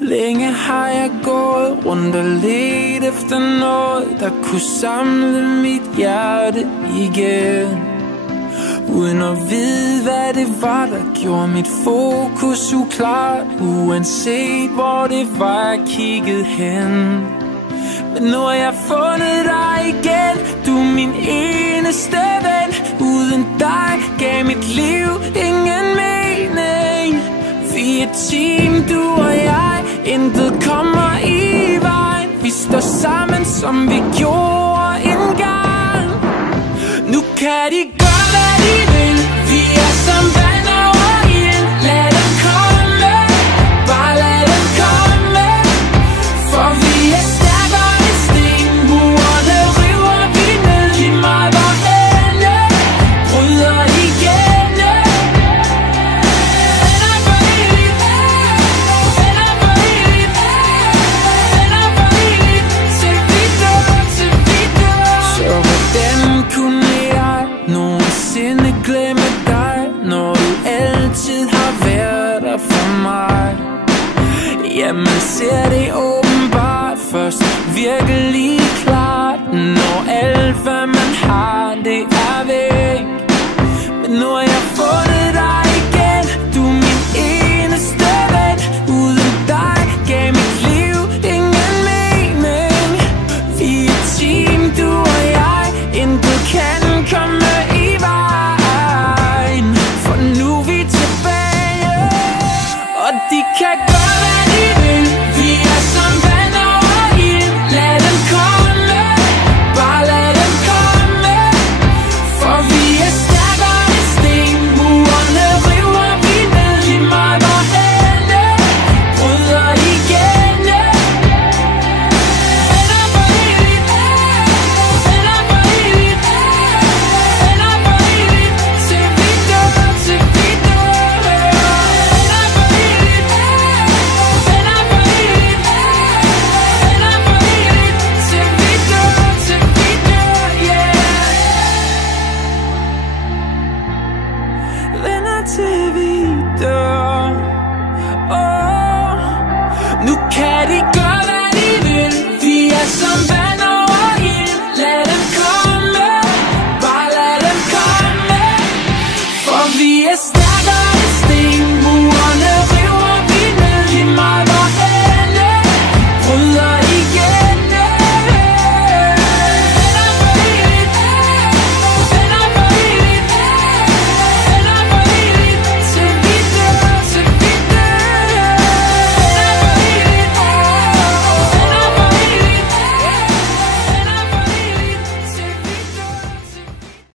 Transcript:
Længe har jeg gået rundt og let efter noget, der kunne samle mit hjerte igen, uden at vide, hvad det var, der gjorde mit fokus uklart, uanset hvor det var, jeg kiggede hen. Men nu har jeg fundet dig igen, du er min eneste ven. Uden dig gav mit liv ingen mening. Vi er team, du og jeg, intet kommer i vejen. Vi står sammen, som vi gjorde engang. Nu kan de gøre, hvad de vil. Vi er som vand over ild. Lad dem komme, bare lad dem komme. For vi er stærkere end sten. Murene river vi ned. Lige meget hvorhenne, bryder igennem. Venner for evigt, venner for evigt, venner for evigt. Til vi dør, til vi dør. Så hvordan kunne jeg nogensinde glemme dig, når du altid har været der for mig? Ja, man ser det åbenbart først virkelig klart, når alt hvad man har, det er væk. Men nu har jeg fundet dig igen, du er min eneste ven. Uden dig gav mit liv ingen mening. Vi er team, du og jeg, intet kan komme i vejen. For nu er vi tilbage, og de kan gøre, hvad de vil. Vi er som vand over ild. Lad dem komme, bare lad dem komme. For vi er stærkere end sten. Murene river vi ned. Lige meget hvorhenne, bryder igennem. Venner for evigt, venner for evigt, venner for evigt. Til vi dør, til vi dør. Venner for evigt, venner for evigt, venner for evigt. Til vi dør, yeah. Venner til vi dør. Nu kan de gøre, hvad de vil. Vi er som vand over ild. Lad dem komme, bare lad dem komme. For vi er